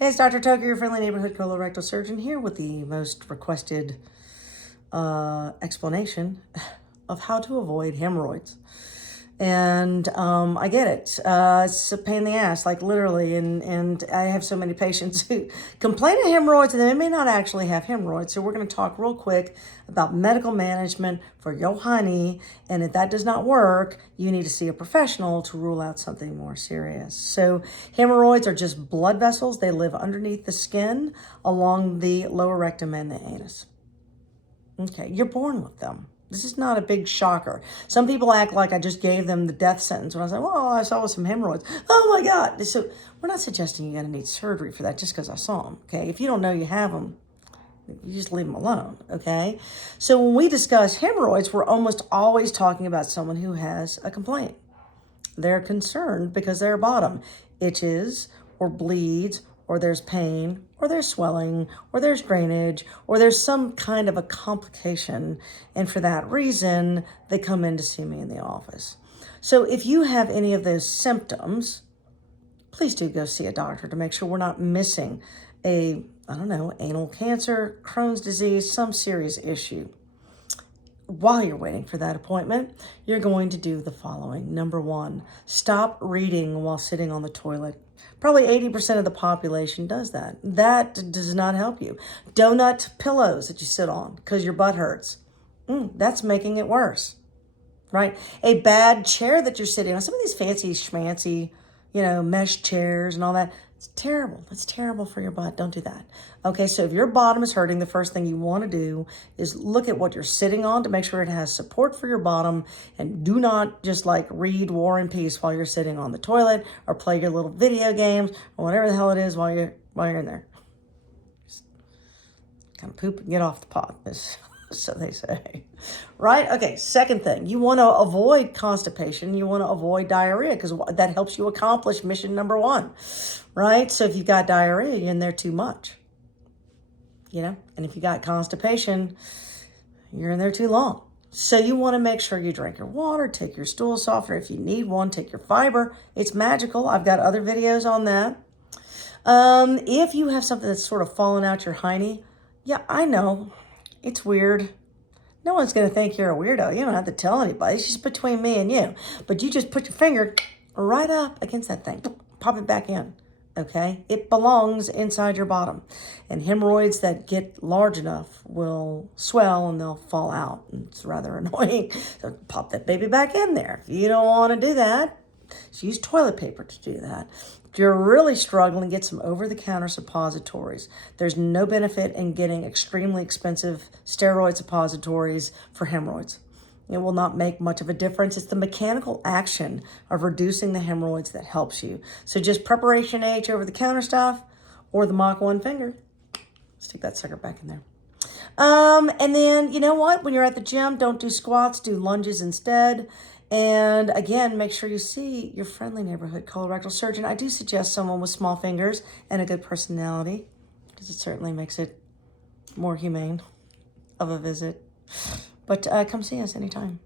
Hey, it's Dr. Toker, your friendly neighborhood colorectal surgeon, here with the most requested explanation of how to avoid hemorrhoids. And I get it. It's a pain in the ass, like literally. And I have so many patients who complain of hemorrhoids and they may not actually have hemorrhoids. So we're going to talk real quick about medical management for your honey. And if that does not work, you need to see a professional to rule out something more serious. So hemorrhoids are just blood vessels. They live underneath the skin along the lower rectum and the anus. Okay, you're born with them. This is not a big shocker. Some people act like I just gave them the death sentence when I was like, well, I saw some hemorrhoids. Oh my God. So we're not suggesting you're going to need surgery for that just because I saw them, okay? If you don't know you have them, you just leave them alone, okay? So when we discuss hemorrhoids, we're almost always talking about someone who has a complaint. They're concerned because their bottom itches or bleeds, or there's pain, or there's swelling, or there's drainage, or there's some kind of a complication. And for that reason, they come in to see me in the office. So if you have any of those symptoms, please do go see a doctor to make sure we're not missing anal cancer, Crohn's disease, some serious issue. While you're waiting for that appointment, you're going to do the following. Number one, stop reading while sitting on the toilet. Probably 80% of the population does that. That does not help you. Donut pillows that you sit on because your butt hurts. That's making it worse, right? A bad chair that you're sitting on. Some of these fancy schmancy, mesh chairs and all that. It's terrible. It's terrible for your butt. Don't do that. Okay, so if your bottom is hurting, the first thing you want to do is look at what you're sitting on to make sure it has support for your bottom, and do not just read War and Peace while you're sitting on the toilet or play your little video games or whatever the hell it is while you're in there. Just kind of poop and get off the pot. So they say, right? Okay, second thing, you want to avoid constipation. You want to avoid diarrhea because that helps you accomplish mission number one, right? So if you've got diarrhea, you're in there too much, and if you got constipation, you're in there too long. So you want to make sure you drink your water, take your stool softener. If you need one, take your fiber. It's magical. I've got other videos on that. If you have something that's sort of fallen out your hiney, yeah, I know. It's weird. No one's going to think you're a weirdo. You don't have to tell anybody. It's just between me and you. But you just put your finger right up against that thing. Pop it back in. Okay? It belongs inside your bottom. And hemorrhoids that get large enough will swell and they'll fall out. And it's rather annoying. So pop that baby back in there. If you don't want to do that, just use toilet paper to do that. If you're really struggling, get some over-the-counter suppositories. There's no benefit in getting extremely expensive steroid suppositories for hemorrhoids. It will not make much of a difference. It's the mechanical action of reducing the hemorrhoids that helps you. So just Preparation H over-the-counter stuff or the Mach 1 finger. Stick that sucker back in there. And then, you know what? When you're at the gym, don't do squats, do lunges instead. And again, make sure you see your friendly neighborhood colorectal surgeon. I do suggest someone with small fingers and a good personality because it certainly makes it more humane of a visit. But come see us anytime.